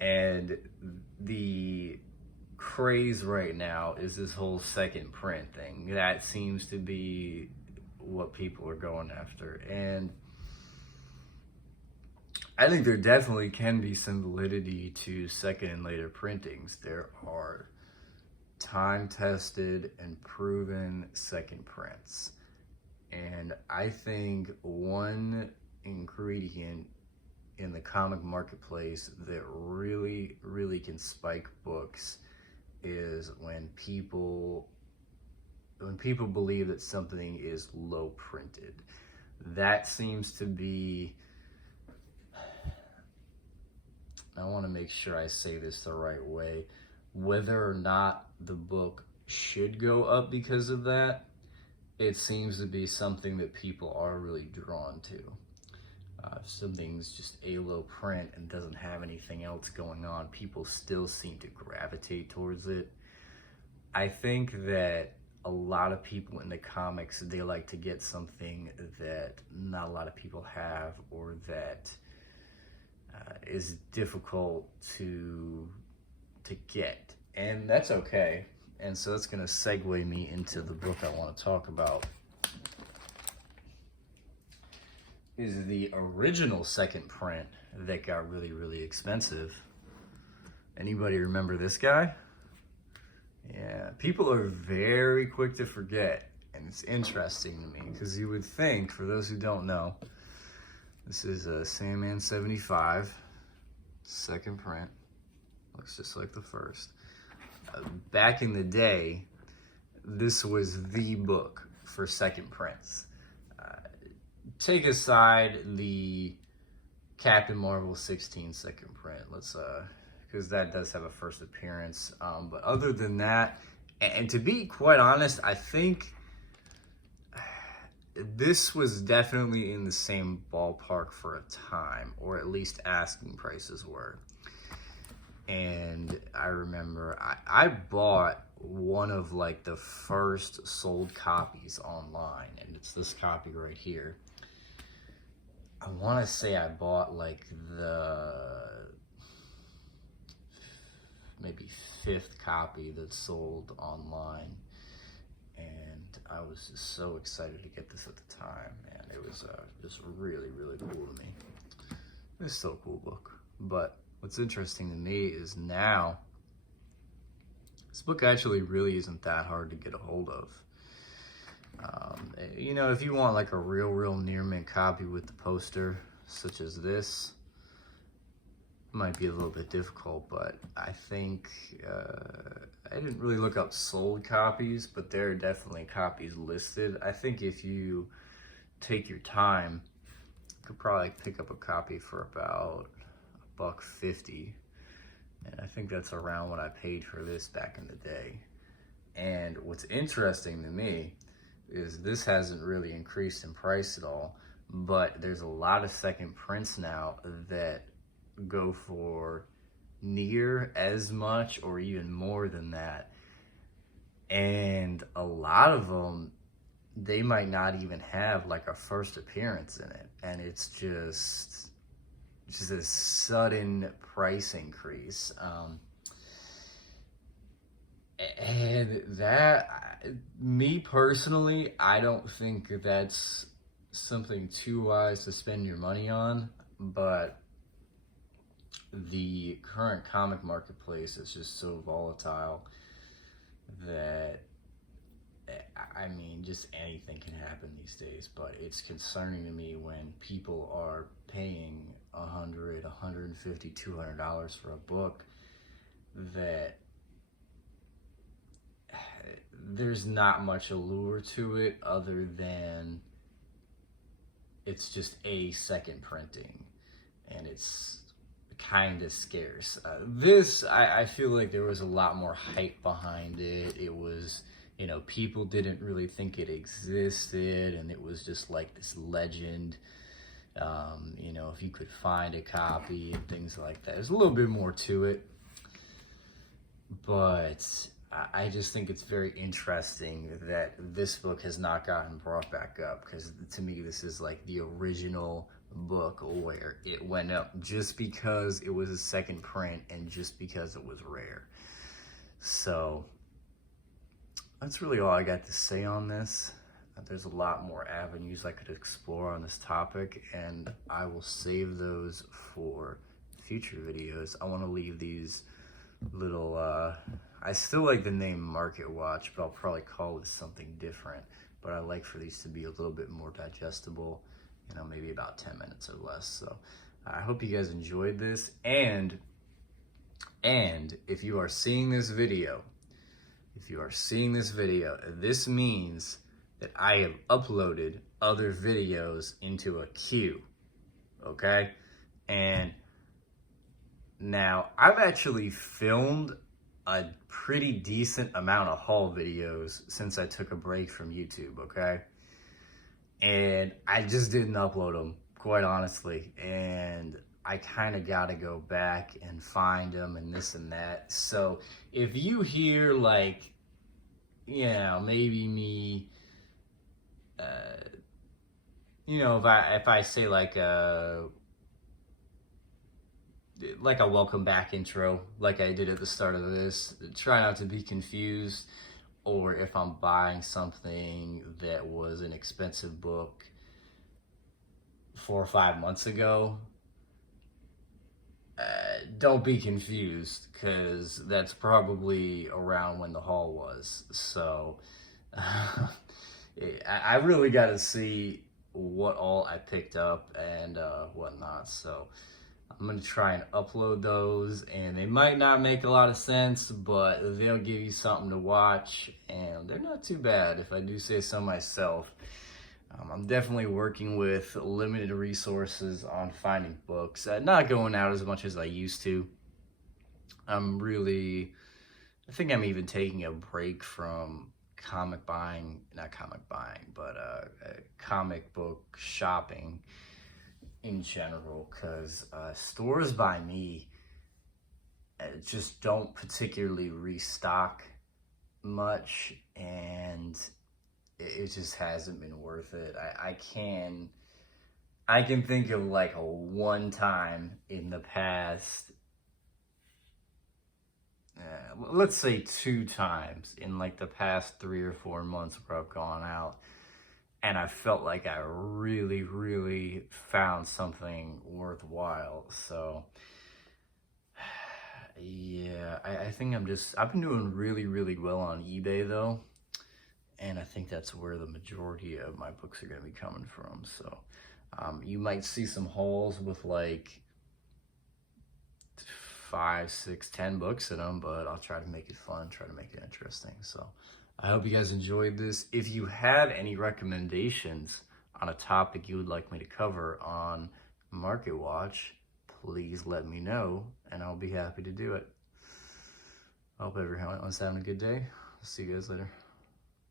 And the craze right now is this whole second print thing. That seems to be what people are going after. And I think there definitely can be some validity to second and later printings. There are time tested and proven second prints. And I think one ingredient in the comic marketplace that really can spike books is when people believe that something is low printed. That seems to be, I want to make sure I say this the right way, whether or not the book should go up because of that, it seems to be something that people are really drawn to. If something's just a low print and doesn't have anything else going on, people still seem to gravitate towards it. I think that a lot of people in the comics, they like to get something that not a lot of people have, or that is difficult to get, and that's okay. And so that's going to segue me into the book I want to talk about. Is the original second print that got really expensive. Anybody remember this guy? Yeah, people are very quick to forget, and it's interesting to me because you would think, for those who don't know, this is a Sandman 75, second print. Looks just like the first. Back in the day, this was the book for second prints. Take aside the Captain Marvel 16 second print, because that does have a first appearance. But other than that, and to be quite honest, I think this was definitely in the same ballpark for a time, or at least asking prices were. And I remember I bought one of like the first sold copies online, and it's this copy right here. I want to say I bought like the maybe 5th copy that's sold online, and I was just so excited to get this at the time, and it was just really cool to me. It's still a cool book. But what's interesting to me is now this book actually really isn't that hard to get a hold of. You know, if you want like a real near mint copy with the poster, such as this, it might be a little bit difficult, but I think, I didn't really look up sold copies, but there are definitely copies listed. I think if you take your time, you could probably pick up a copy for about $1.50. And I think that's around what I paid for this back in the day. And what's interesting to me is this hasn't really increased in price at all, but there's a lot of second prints now that go for near as much or even more than that. And a lot of them, they might not even have like a first appearance in it. And it's just a sudden price increase. And that, me personally, I don't think that's something too wise to spend your money on, but the current comic marketplace is just so volatile that, I mean, just anything can happen these days. But it's concerning to me when people are paying $100, $150, $200 for a book that there's not much allure to it other than it's just a second printing, and it's kind of scarce. This, I feel like there was a lot more hype behind it. It was, you know, people didn't really think it existed, and it was just like this legend. You know, if you could find a copy and things like that. There's a little bit more to it, but I just think it's very interesting that this book has not gotten brought back up, because to me this is like the original book where it went up just because it was a second print and just because it was rare. So that's really all I got to say on this. There's a lot more avenues I could explore on this topic, and I will save those for future videos. I want to leave these little, I still like the name Market Watch, but I'll probably call it something different. But I like for these to be a little bit more digestible, you know, maybe about 10 minutes or less. So I hope you guys enjoyed this. And if you are seeing this video, this means that I have uploaded other videos into a queue, okay? And now I've actually filmed a pretty decent amount of haul videos since I took a break from YouTube, okay? And I just didn't upload them, quite honestly. And I kind of got to go back and find them and this and that. So if you hear like, you know, maybe me, you know, if I say like a welcome back intro, like I did at the start of this, try not to be confused. Or if I'm buying something that was an expensive book 4 or 5 months ago, don't be confused, because that's probably around when the haul was. So I really got to see what all I picked up and whatnot. So I'm going to try and upload those, and they might not make a lot of sense, but they'll give you something to watch, and they're not too bad, if I do say so myself. I'm definitely working with limited resources on finding books, not going out as much as I used to. I think I'm even taking a break from comic book shopping in general, because stores by me just don't particularly restock much, and it just hasn't been worth it. I can think of like a one time in the past, let's say 2 times in like the past 3 or 4 months where I've gone out and I felt like I really, really found something worthwhile. So yeah, I think I've been doing really, really well on eBay though. And I think that's where the majority of my books are going to be coming from. So you might see some hauls with like 5, 6, 10 books in them, but I'll try to make it fun, try to make it interesting. So I hope you guys enjoyed this. If you have any recommendations on a topic you would like me to cover on Market Watch, please let me know, and I'll be happy to do it. I hope everyone's having a good day. See you guys later.